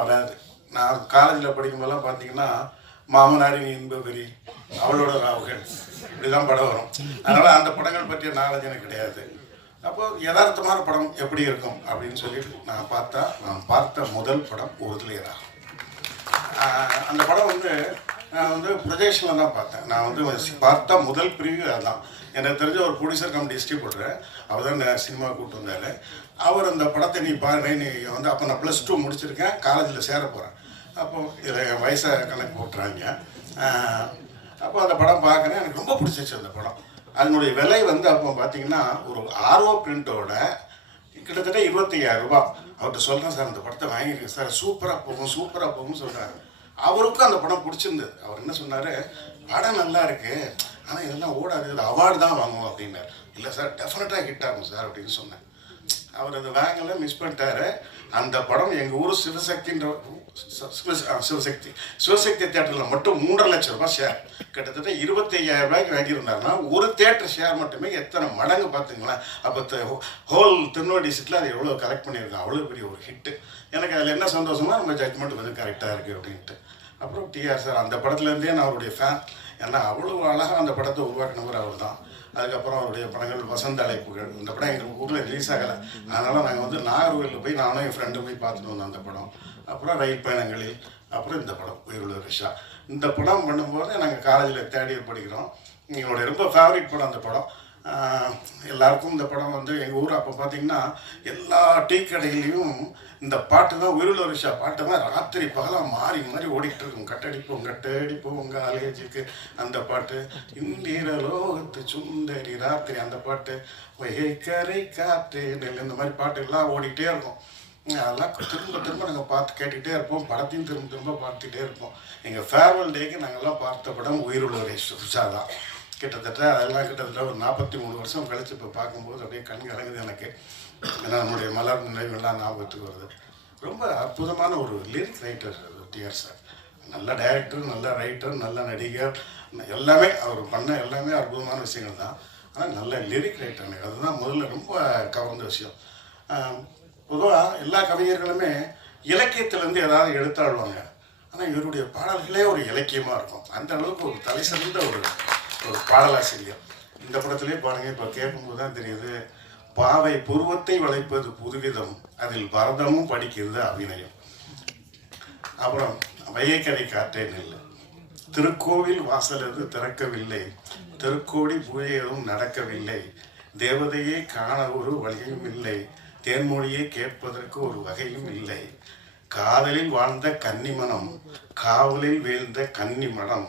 வராது. நான் காலேஜில் படிக்கும்போதெல்லாம் பார்த்தீங்கன்னா, மாமனாரின் இன்பவெறி, அவளோட ராவுகள் இப்படிதான் படம் வரும். அதனால் அந்த படங்கள் பற்றிய நாலேஜ் எனக்கு கிடையாது. அப்போது யதார்த்தமான படம் எப்படி இருக்கும் அப்படின்னு சொல்லிட்டு நான் பார்த்த முதல் படம் ஒருதலையரா. அந்த படம் நான் ப்ரொஜெக்ஷனில் தான் பார்த்தேன். நான் பார்த்த முதல் பிரிவு அதுதான். எனக்கு தெரிஞ்ச ஒரு ப்ரொடியூசர் கம் டிஸ்ட்ரிபியூட்டர், அவர் தான் சினிமா கூப்பிட்டு வந்தார். அவர் அந்த படத்தை நீ பாருங்க, நீ அப்போ நான் +2 முடிச்சிருக்கேன், காலேஜில் சேர போகிறேன். அப்போது இதில் என் வயசை கணக்கு போட்டுறாங்க. அப்போ அந்த படம் பார்க்குறேன், எனக்கு ரொம்ப பிடிச்சிச்சு அந்த படம். அதனுடைய விலை அப்போ பார்த்தீங்கன்னா ஒரு ஆர்ஓ பிரிண்டோட கிட்டத்தட்ட 25,000 ரூபா. அவர்கிட்ட சொல்கிறேன், சார் அந்த படத்தை வாங்கியிருக்கேன் சார், சூப்பராக போகும்னு சொல்கிறாரு. அவருக்கும் அந்த படம் பிடிச்சிருந்தது. அவர் என்ன சொன்னார், படம் நல்லா இருக்குது, ஆனால் இதெல்லாம் ஓடாது, இது அவார்டு தான் வாங்குவோம் அப்படின்னார். இல்லை சார், டெஃபினட்டாக ஹிட் ஆகும் சார் அப்படின்னு சொன்னேன். அவர் அதை வாங்கலை, மிஸ் பண்ணிட்டாரு. அந்த படம் எங்கள் ஊர் சிவசக்தின்ற சிவசக்தி தேட்டரில் மட்டும் 3.5 லட்சம் ரூபாய் ஷேர், கிட்டத்தட்ட 25,000 ரூபாய்க்கு வாங்கியிருந்தாருன்னா ஒரு தேட்டர் ஷேர் மட்டுமே எத்தனை மடங்கு பார்த்துங்களேன். அப்போ ஹோல் திருநெல்வேலி டிஸ்ட்ரிக்டில் அது எவ்வளோ கலெக்ட் பண்ணியிருக்கோம், அவ்வளோ பெரிய ஒரு ஹிட்டு. எனக்கு அதில் என்ன சந்தோஷமா, நம்ம ஜட்ஜ்மெண்ட் கொஞ்சம் கரெக்டாக இருக்குது அப்படின்ட்டு. அப்புறம் டிஆர் சார், அந்த படத்துலேருந்தே நான் அவருடைய ஃபேன். ஏன்னா அவ்வளோ அழகாக அந்த படத்தை உருவாக்கினவர் அவர் தான். அதுக்கப்புறம் அவருடைய படங்கள் வசந்த அழைப்புகள், இந்த படம் எங்கள் ஊரில் ரிலீஸ் ஆகலை. அதனால் நாங்கள் நாகர்கோவிலில் போய் நானும் என் ஃப்ரெண்டும் போய் பார்த்துட்டு வந்தோம் அந்த படம். அப்புறம் ரயில் பயணங்களில், அப்புறம் இந்த படம் உயிருள்ள ரிஷா. இந்த படம் பண்ணும்போது நாங்கள் காலேஜில் 3rd இயர் படிக்கிறோம். எங்களுடைய ரொம்ப ஃபேவரட் படம் அந்த படம். எல்லாருக்கும் இந்த படம் எங்கள் ஊர் அப்போ பார்த்திங்கன்னா எல்லா டீ கடையிலையும் இந்த பாட்டு தான், உயிருள்ள ரிஷா பாட்டு தான் ராத்திரி பகலாக மாறி மாறி ஓடிக்கிட்டு இருக்கும். கட்டடிப்போம் காலேஜுக்கு அந்த பாட்டு, இந்திரலோகத்து சுந்தரி ராத்திரி அந்த பாட்டு, கரை காற்று நெல், இந்த மாதிரி பாட்டுகள்லாம் ஓடிக்கிட்டே இருக்கும். அதெல்லாம் திரும்ப நாங்கள் பார்த்து கேட்டுக்கிட்டே இருப்போம். படத்தையும் திரும்ப பார்த்துக்கிட்டே இருப்போம். எங்கள் ஃபேர்வெல் டேக்கு நாங்கள்லாம் பார்த்த படம் உயிருள்ள ரிஷா தான். கிட்டத்தட்ட ஒரு 43 வருஷம் கழிச்சு இப்போ பார்க்கும்போது அப்படியே கண் கலங்குது எனக்கு. ஏன்னா நம்முடைய மலர் நினைவுகள்லாம் ஞாபகத்துக்கு வருது. ரொம்ப அற்புதமான ஒரு லிரிக் ரைட்டர் டிஆர் சார். நல்ல டைரக்டர், நல்ல ரைட்டர், நல்ல நடிகர், எல்லாமே அவர் பண்ண எல்லாமே அற்புதமான விஷயங்கள் தான். ஆனால் நல்ல லிரிக் ரைட்டர், அதுதான் முதல்ல ரொம்ப கவர்ந்த விஷயம். பொதுவாக எல்லா கவிஞர்களுமே இலக்கியத்திலேருந்து ஏதாவது எடுத்தாடுவாங்க. ஆனால் இவருடைய பாடல்களே ஒரு இலக்கியமாக இருக்கும். அந்த அளவுக்கு ஒரு தலை சிறந்த ஒரு பாடலாசிரியர். இந்த படத்திலே பாருங்கள், இப்போ கேட்கும்போது தான் தெரியுது, பாவை புருவத்தை வளைப்பது புதுவிதம், அதில் பரதமும் படிக்கிறது அபிநயம். அப்புறம் வையக்கரை காற்றே நெல், திருக்கோவில் வாசலது திறக்கவில்லை, திருக்கோடி பூஜை எதுவும் நடக்கவில்லை, தேவதையே காண ஒரு வழியும் இல்லை, தேன்மொழியை கேட்பதற்கு ஒரு வகையும் இல்லை, காதலில் வாழ்ந்த கன்னிமனம், காவலில் வீழ்ந்த கன்னிமடம்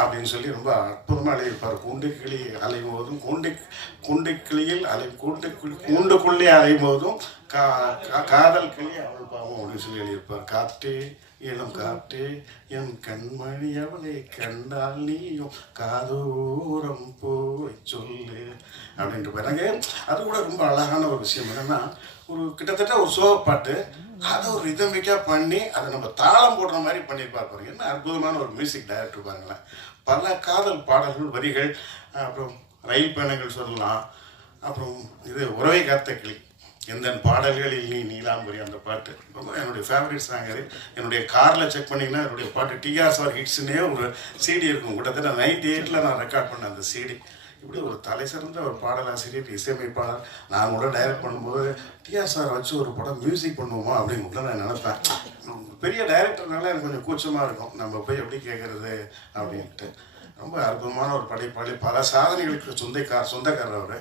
அப்படின்னு சொல்லி ரொம்ப அற்புதமாக எழுதியிருப்பார். கூண்டுக்கிளி அலையும் போதும் கூண்டுக்குள்ளே அலையும் போதும் காதல் கிளி அவள் பாவம் அப்படின்னு சொல்லி எழுதியிருப்பார். காற்றே இளம் காற்றே என் கண்மணி அவளை கண்டால் நீயும் காதோரம் போய் சொல்லு அப்படின்ட்டு பாருங்க. அது கூட ரொம்ப அழகான ஒரு விஷயம் என்னென்னா, ஒரு கிட்டத்தட்ட ஒரு சோகப்பாட்டு, அதை ஒரு ரிதமிக்காக பண்ணி அதை நம்ம தாளம் போடுற மாதிரி பண்ணியிருப்பார் பாருங்க. என்ன அற்புதமான ஒரு மியூசிக் டைரக்டர் பாருங்களேன். பல காதல் பாடல்கள், வரிகள், அப்புறம் ரயில் பயணங்கள் சொல்லலாம். அப்புறம் இது உறவை காத்த கிளி, எந்த பாடல்களில் நீ நீலாம்பரி, அந்த பாட்டு ரொம்ப என்னுடைய ஃபேவரட் சாங். அது என்னுடைய காரில் செக் பண்ணிங்கன்னா என்னுடைய பாட்டு டிஆர் சார் ஹிட்ஸ்னே ஒரு சிடி இருக்கும். கிட்டத்தட்ட 98ல் நான் ரெக்கார்ட் பண்ணேன் அந்த சிடி. இப்படி ஒரு தலை சிறந்த ஒரு பாடலாசிரியர், இசையமைப்பாளர். நான் கூட டைரக்ட் பண்ணும்போது டிஆர் சார் வச்சு ஒரு படம் மியூசிக் பண்ணுவோமா அப்படின்னு கூட நான் நினைப்பேன். பெரிய டைரக்டர்னால எனக்கு கொஞ்சம் கூச்சமாக இருக்கும், நம்ம போய் எப்படி கேட்குறது அப்படின்ட்டு. ரொம்ப அற்புதமான ஒரு படைப்பாளி, பல சாதனைகளுக்கு சொந்தக்காரர் அவர்.